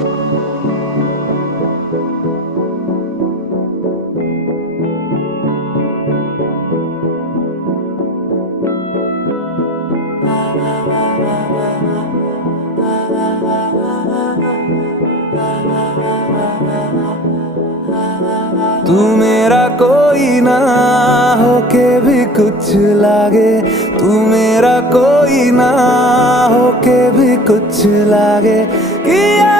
तू मेरा कोई ना होके भी कुछ लागे, तू मेरा कोई ना होके भी कुछ लागे। किया